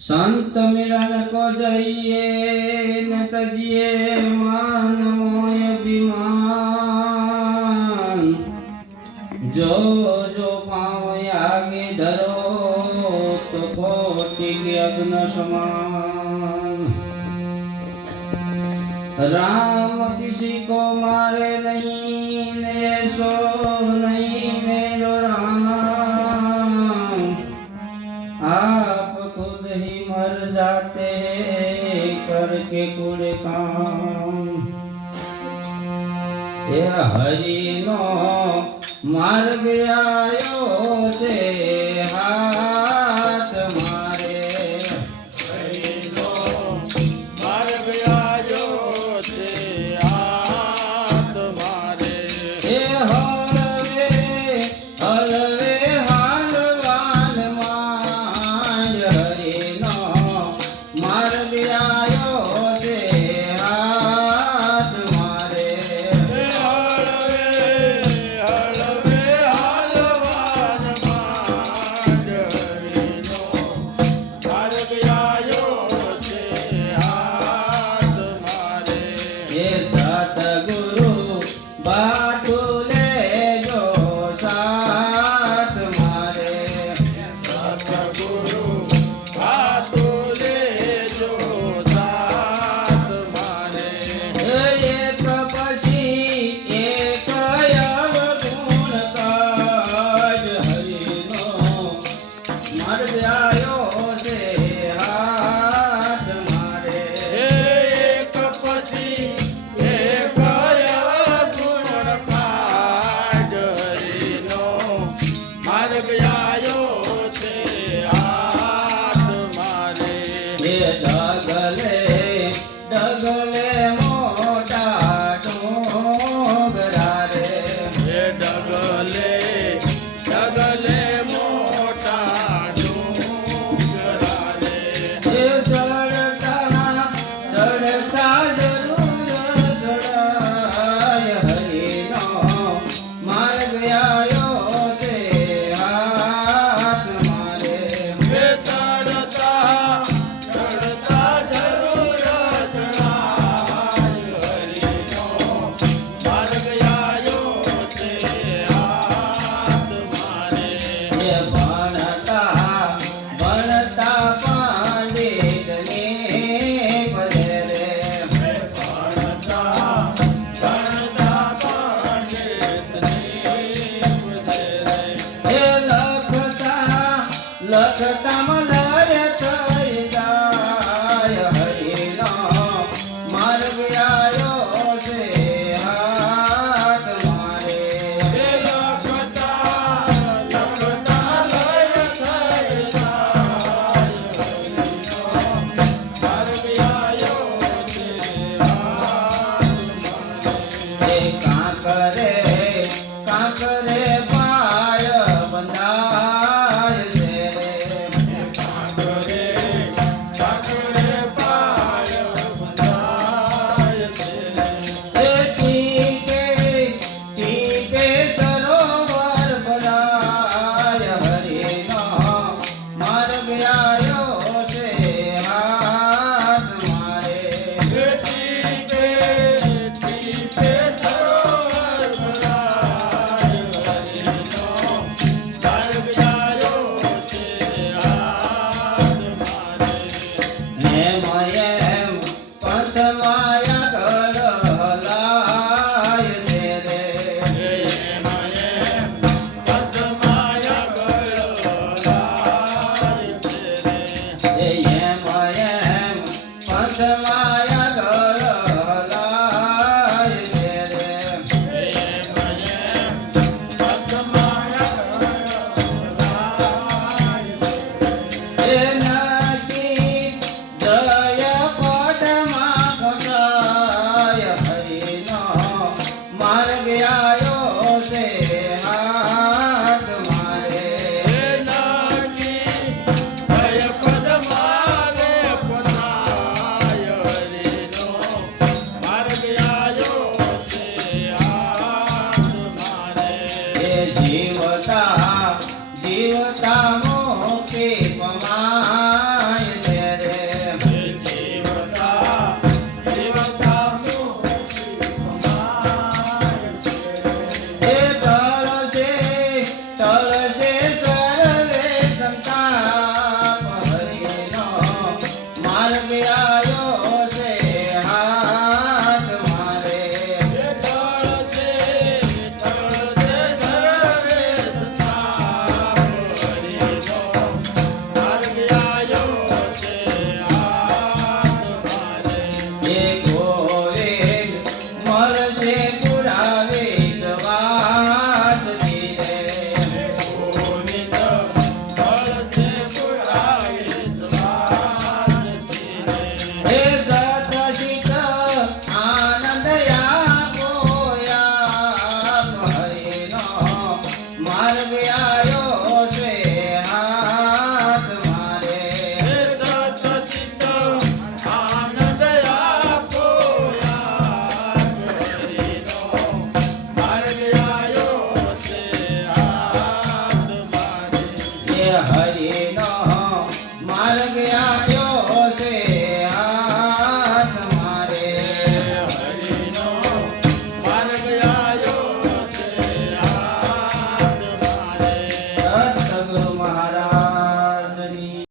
संत मिलन को जइए न तजिए मान मोय अभिमान जो जो पाँव आगे धरो तो कोटि के अग्न समान राम किसी को मारे नहीं ऐसो नहीं मेरो राम आप खुद ही मर जाते करके कोई काम ये हरि नो मार्ग आयो से हाथ मारे हरि नो मार्ग आयो से हाथ मारे हे हरवे हरवे हालवान मान हरि नो मार्ग आयो से हाथ मारे हळवे हालवान માંડ હરિનો માર્ગ આયો છે હાથ મારે हे सतगुरु बाटुले जो साथ मारे સતગુરુ હાથો લેજો સાથ મારે एक पशी एक अवगुण काज हरिनो मार्ग आयो से हाथ मारे એક પછી એક ગુણ કાઢ હરિનો માર્ગ આયો છે હાથ મારે हे डगले डगले मोटा डोंगरा रे એ ડગલે ડગલે મોટા ડુંગરા રે हे चढ़ता चढ़ता जरूर चढ़ाय हरिनो मार्ग आयो से हाथ मारे એ ચડતા ચડતા જરૂર ચડાય હરિનો માર્ગ આયો છે હાથ મારે हे बनता बनता पंडित ने पधरे ભણતા ભણતા પંડિતની પૂજે हे लखता लखता मलय થઈ જાય હરિનો માર્ગ આયો છે હાથ મારે એ લખતા લખતા લય થઈ જાય હરિનો માર્ગ આયો છે હાથ મારે हे कांकरे पाय बंधाय से रे કાંકરે કાંકરે પાય બંધાય છે हे टीके सरोवर बनाय हरिनो मार्ग आयो से हाथ मारे ટીપે ટીપે સરોવર ભરાય હરિનો માર્ગ આયો છે હાથ મારે ने मयम पंथ माया कर हलाय से रे પદ્માયા ગળાય છે हे मयम पंथ माया कर हलाय से रे પદ્માયા ગળાય हे नकी जय पदमा फसाय हरिनो मार्ग आयो से हाथ मारे નાની ભય પદ્માને પધાય હરિનો માર્ગ આયો છે હાથ મારે हे जीवता जीवता मोह કે પમાય છે રે દેવતા દેવતાનું કમાય છે. એ ટળશે ટળશે સર્વે સંતાપ હરિનો માર્ગ આવ્યો છે હાથ મારે તળસે તળસે સર્વે સંતાપ હરિનો માર્ગ આવ્યો છે હાથ મારે. એ ગોવિંદ મળશે પુરાવે સવાસ ધીરે ગોવિંદ તળસે પુરાવે સ્વાર્થથી રે. હે સતચિત આનંદ આપો આપ હરિનો માર્ગ આવ્યો છે હાથ મારે સતચિત્ત આનંદ આપો હરિનો માર્ગ આવ્યો છે હાથ મારે. એ હરિનો માર્ગ આવ્યો છે